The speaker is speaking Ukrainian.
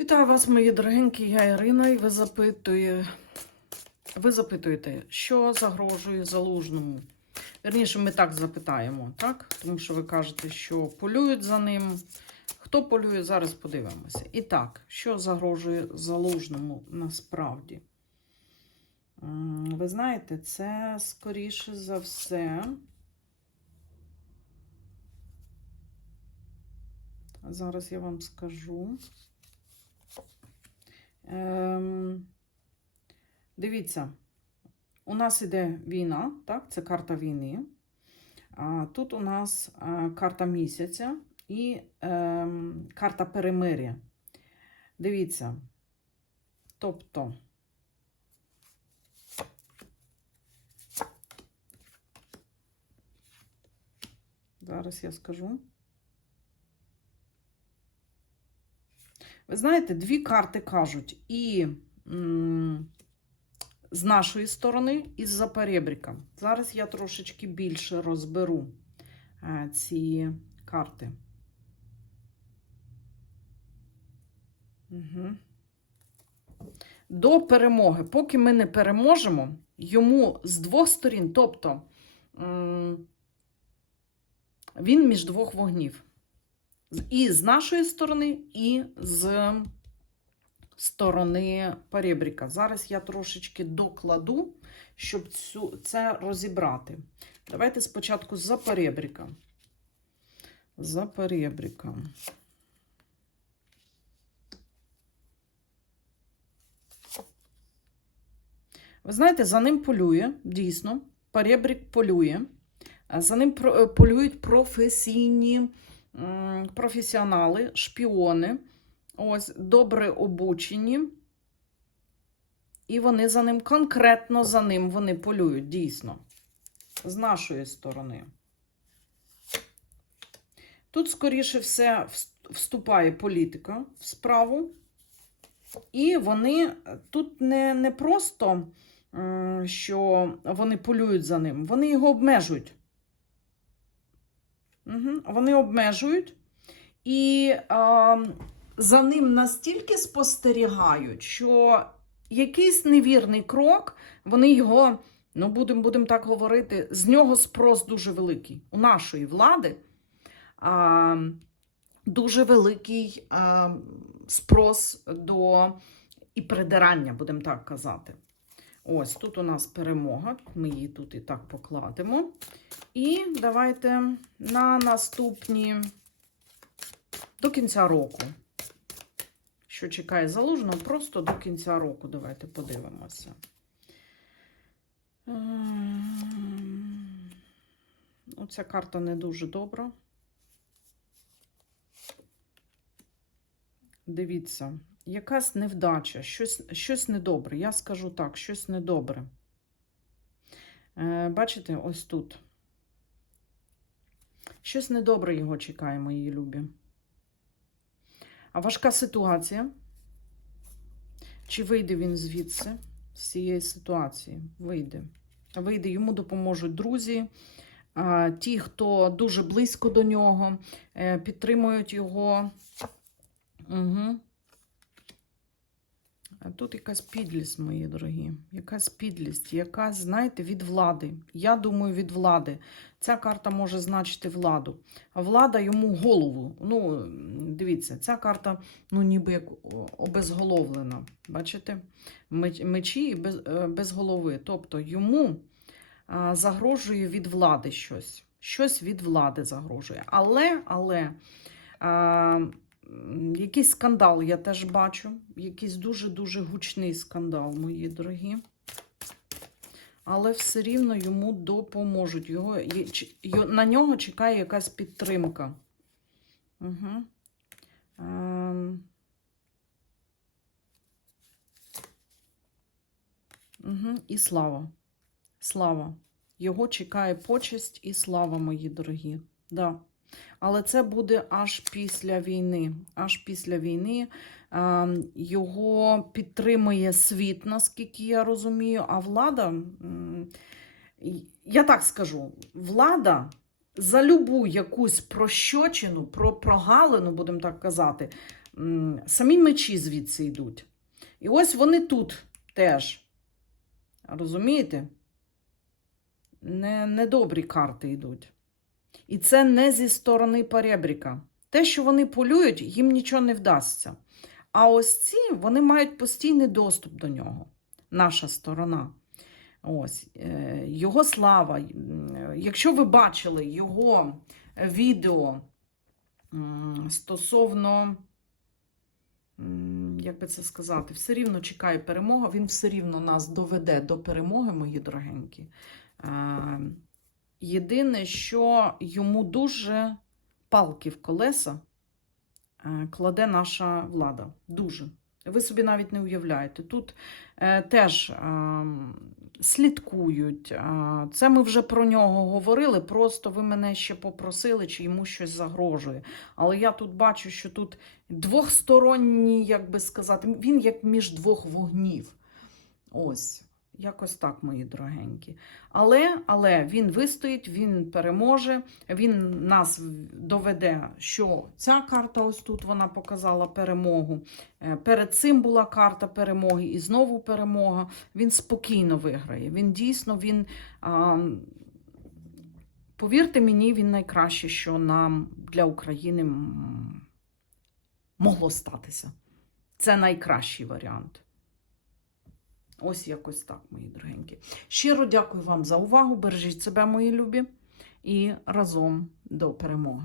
Вітаю вас, мої дорогенькі, я Ірина, і ви запитує, ви запитуєте, що загрожує залужному. Вірніше, ми так запитаємо, так? Тому що ви кажете, що полюють за ним. Хто полює, зараз подивимося. І так, що загрожує залужному насправді? Ви знаєте, це скоріше за все. Зараз я вам скажу. Ем, дивіться, у нас іде війна, так? Це карта війни. А тут у нас карта місяця і ем, карта перемир'я. Дивіться. Тобто. Зараз я скажу. Ви знаєте, дві карти кажуть і м, з нашої сторони, і з-за перебріка. Зараз я трошечки більше розберу е, ці карти. Угу. До перемоги. Поки ми не переможемо, йому з двох сторін, тобто він між двох вогнів. І з нашої сторони, і з сторони перебріка. Зараз я трошечки докладу, щоб цю, це розібрати. Давайте спочатку за перебріка. За перебріка. Ви знаєте, за ним полює, дійсно. Перебрік полює. За ним е, полюють професійні професіонали, шпіони, ось, добре обучені. І вони за ним, конкретно за ним вони полюють, дійсно. З нашої сторони. Тут, скоріше все, вступає політика в справу. І вони тут не, не просто, що вони полюють за ним, вони його обмежують. Угу. Вони обмежують і а, за ним настільки спостерігають, що якийсь невірний крок, вони його, ну будемо будем так говорити, з нього спрос дуже великий. У нашої влади а, дуже великий а, спрос до і придирання, будемо так казати. Ось тут у нас перемога. Ми її тут і так покладемо. І давайте на наступні до кінця року. Що чекає залужного, просто до кінця року. Давайте подивимося. Ем, Оця карта не дуже добра. Дивіться, якась невдача, щось, щось недобре. Я скажу так, щось недобре. Е, бачите, ось тут. Щось недобре його чекає, мої любі. А важка ситуація. Чи вийде він звідси, з цієї ситуації? Вийде. Вийде, йому допоможуть друзі, ті, хто дуже близько до нього, е, підтримують його. Угу. Тут якась підлість, мої дорогі. Якась підлість, якась, знаєте, від влади. Я думаю, від влади. Ця карта може значити владу. Влада йому голову. Ну, дивіться, ця карта, ну, ніби як обезголовлена. Бачите? Мечі і без, е, без голови. Тобто йому загрожує від влади щось. Щось від влади загрожує. Але, але. Якийсь скандал я теж бачу. Якийсь дуже-дуже гучний скандал, мої дорогі. Але все рівно йому допоможуть. Його, на нього чекає якась підтримка. Угу. Угу. І слава. Слава. Його чекає почесть і слава, мої дорогі. Да. Але це буде аж після війни. Аж після війни ем, його підтримує світ, наскільки я розумію. А влада, я так скажу, влада за любу якусь прощочину, про прогалину, будемо так казати, самі мечі звідси йдуть. І ось вони тут теж. Розумієте? Не, недобрі карти йдуть. І це не зі сторони перебріка. Те, що вони полюють, їм нічого не вдасться. А ось ці вони мають постійний доступ до нього. Наша сторона. Ось е, його слава. Якщо ви бачили його відео стосовно, як би це сказати, все рівно чекає перемога, він все рівно нас доведе до перемоги, мої дорогенькі. Єдине, що йому дуже палки в колеса е, кладе наша влада. Дуже. Ви собі навіть не уявляєте. Тут е, теж е, слідкують. Е, це ми вже про нього говорили. Просто ви мене ще попросили, чи йому щось загрожує. Але я тут бачу, що тут двохсторонній, як би сказати, він як між двох вогнів. Ось. Якось так, мої дорогенькі. Але, але він вистоїть, він переможе, він нас доведе, що ця карта ось тут вона показала перемогу. Е, Перед цим була карта перемоги і знову перемога. Він спокійно виграє. Він дійсно, він, а, повірте мені, він найкраще, що нам для України могло статися. Це найкращий варіант. Ось якось так, мої дорогенькі. Щиро дякую вам за увагу. Бережіть себе, мої любі, і разом до перемоги.